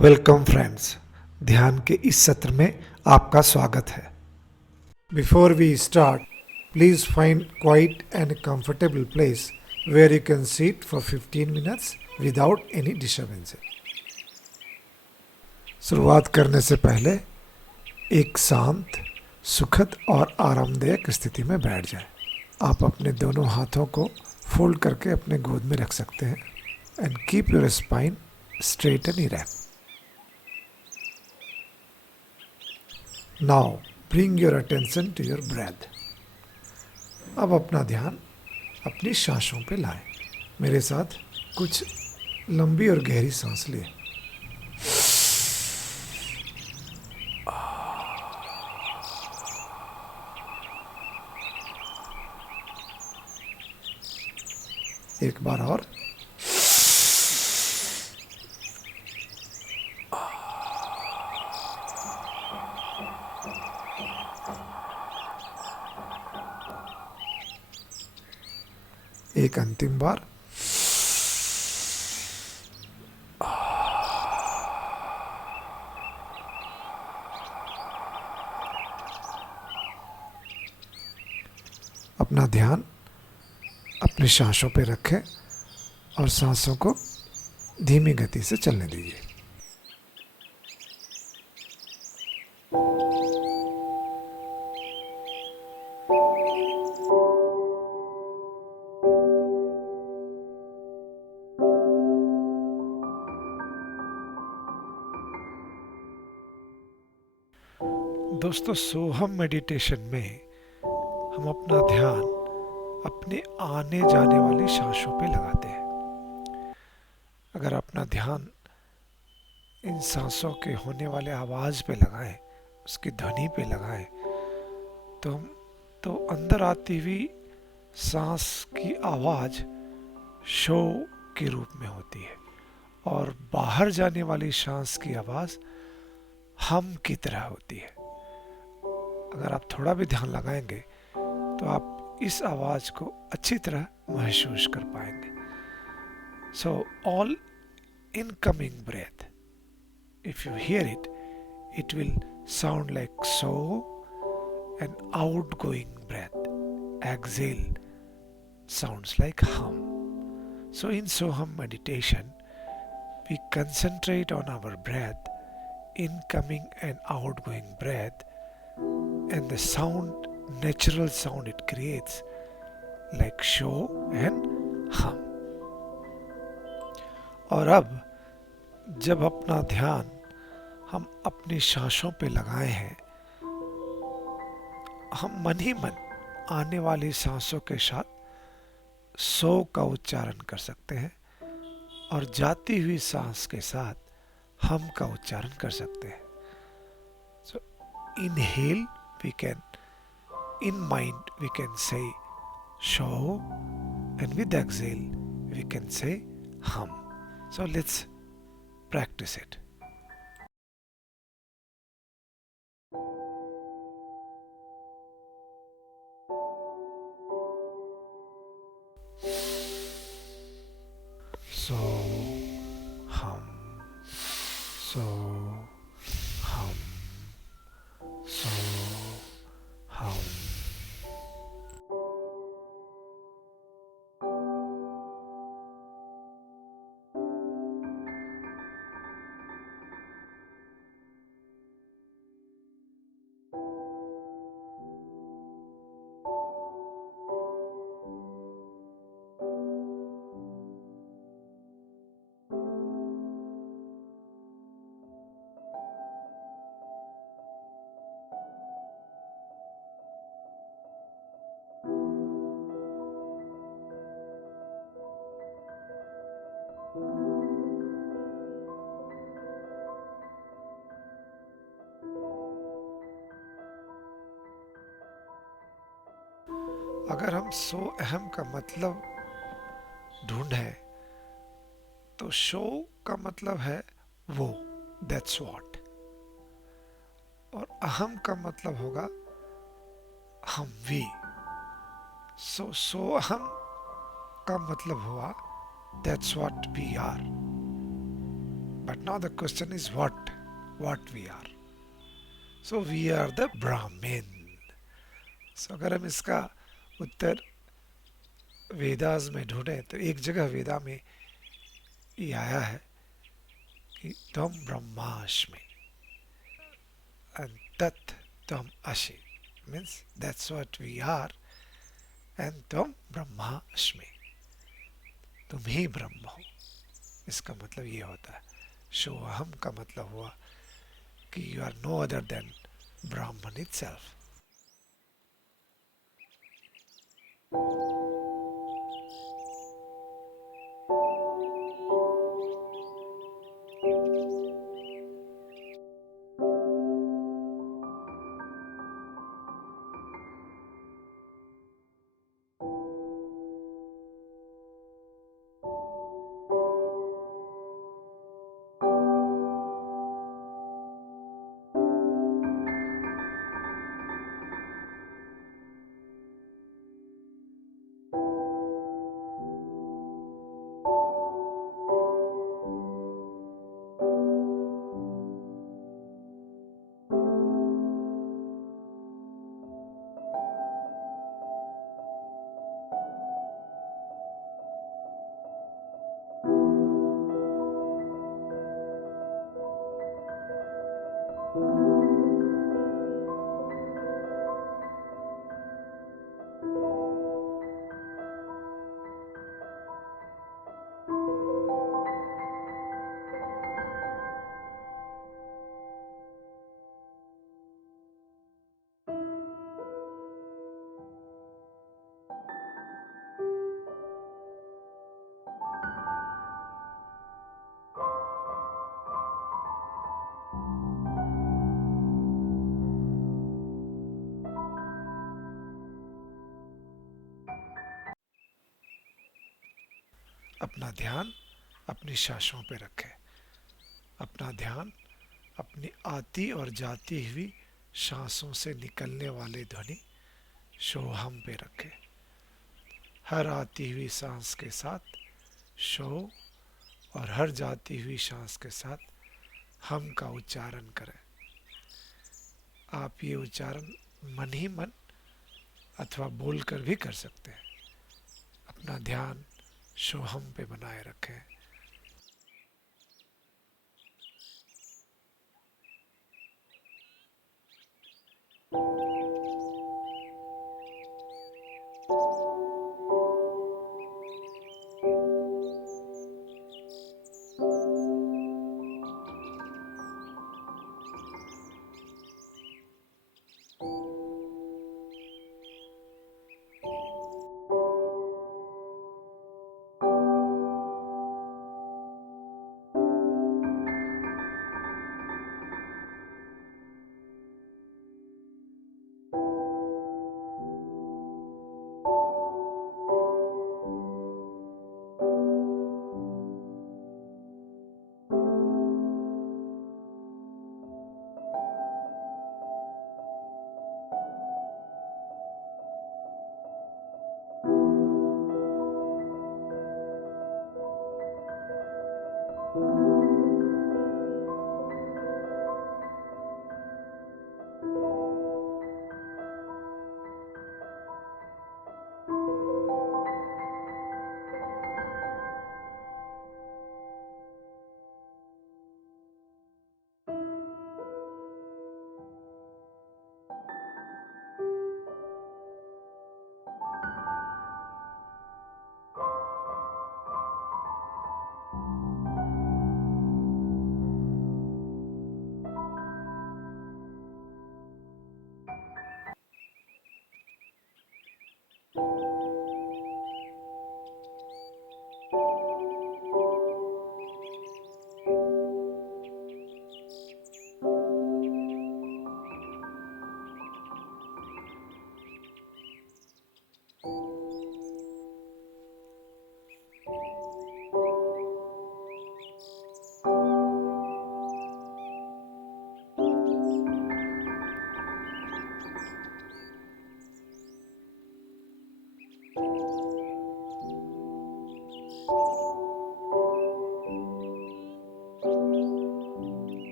Welcome friends, ध्यान के इस सत्र में आपका स्वागत है। Before we start, please find quiet and comfortable place where you can seat for 15 minutes without any disturbance. शुरुआत करने से पहले एक शांत, सुखद और आरामदायक स्थिति में बैठ जाएं। आप अपने दोनों हाथों को फोल्ड करके अपने गोद में रख सकते हैं and keep your spine straight and erect. Now bring your attention to your breath. अब अपना ध्यान अपनी सांसों पे लाएं। मेरे साथ कुछ लंबी और गहरी सांस लें। एक बार और। एक अंतिम बार। अपना ध्यान अपनी सांसों पे रखें और सांसों को धीमी गति से चलने दीजिए। दोस्तों, सोहम मेडिटेशन में हम अपना ध्यान अपने आने जाने वाली सांसों पे लगाते हैं। अगर अपना ध्यान इन सांसों के होने वाले आवाज़ पे लगाएं, उसकी ध्वनि पे लगाएं, तो अंदर आती हुई सांस की आवाज़ शो के रूप में होती है और बाहर जाने वाली सांस की आवाज़ हम की तरह होती है। अगर आप थोड़ा भी ध्यान लगाएंगे तो आप इस आवाज़ को अच्छी तरह महसूस कर पाएंगे। So all incoming breath, if you hear it, it will sound like so, and outgoing breath, exhale, sounds like hum. So in Soham meditation, we concentrate on our breath, incoming and outgoing breath, and the sound, natural sound it creates, like show and hum. और अब जब अपना ध्यान हम अपनी सांसों पे लगाए हैं, हम मन ही मन आने वाली सांसों के साथ सो का उच्चारण कर सकते हैं और जाती हुई सांस के साथ हम का उच्चारण कर सकते हैं। So inhale we can, in mind we can say so, and with exhale we can say हम. So let's practice it. So hum, so hum, so hum. अगर हम सो अहम का मतलब ढूंढें तो शो का मतलब है वो, दैट्स व्हाट, और अहम का मतलब होगा हम, वी. सो अहम का मतलब हुआ that's what we are, But now the question is what we are. So we are the Brahmin. So अगर हम इसका उत्तर वेदास में ढूंढें तो एक जगह वेदा में ये आया है कि त्वम ब्रह्मास्मि and tat tvam asi, means that's what we are, and tvam ब्रह्मास्मि, तुम ही ब्रह्म हो। इसका मतलब ये होता है शो अहम का मतलब हुआ कि you are no other than Brahman itself। अपना ध्यान अपनी सांसों पे रखें, अपना ध्यान अपनी आती और जाती हुई सांसों से निकलने वाले ध्वनि शोहम पे रखें। हर आती हुई सांस के साथ शो और हर जाती हुई सांस के साथ हम का उच्चारण करें। आप ये उच्चारण मन ही मन अथवा बोलकर भी कर सकते हैं। अपना ध्यान शोहम पे बनाए रखें।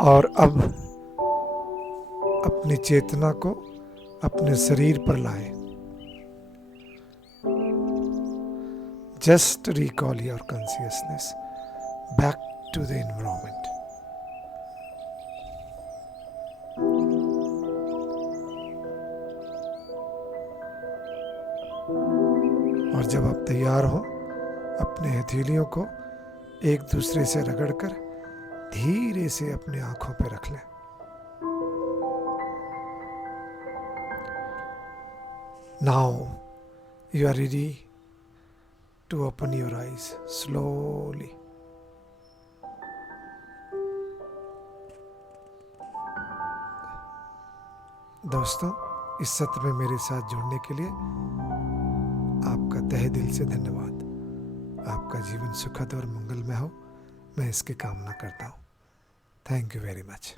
और अब अपनी चेतना को अपने शरीर पर लाएं। Just recall your consciousness back to the environment. और जब आप तैयार हो, अपने हथेलियों को एक दूसरे से रगड़कर धीरे से अपनी आंखों पर रख लें। Now you are ready to open your eyes slowly. दोस्तों, इस सत्र में मेरे साथ जुड़ने के लिए आपका तहे दिल से धन्यवाद। आपका जीवन सुखद और मंगलमय हो, मैं इसकी कामना करता हूँ। Thank you very much.